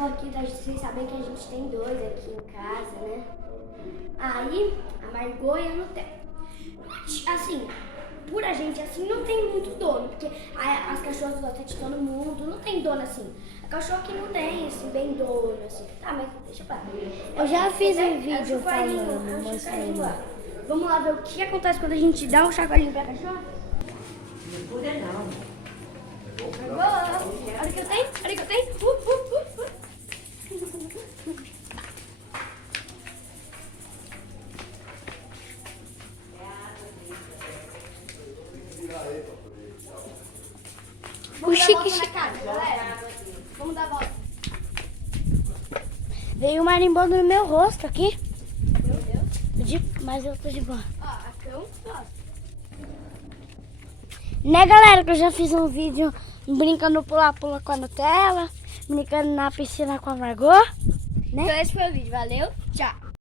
cachorro aqui, vocês sabem que a gente tem 2 aqui em casa, né? Aí, a Margot e a Nutella. Assim, por a gente assim, não tem muito dono, porque as cachorras gostam de todo mundo, não tem dono assim. A cachorra que não tem, assim, bem dono, assim. Tá, mas deixa eu parar. Eu já fiz um vídeo falando, mostrando. Vamos lá ver o que acontece quando a gente dá um chacoalhinho pra cachorra? Não puder não. Olha que eu tenho, olha que eu tenho. Vamos dar a volta na casa, galera. Vamos dar a volta. Veio um marimbondo no meu rosto aqui. Meu Deus. Mas eu tô de boa. Ó, a cão, ó. Né, galera, que eu já fiz um vídeo brincando pula-pula com a Nutella, brincando na piscina com a Margot, né? Então esse foi o vídeo, valeu, tchau.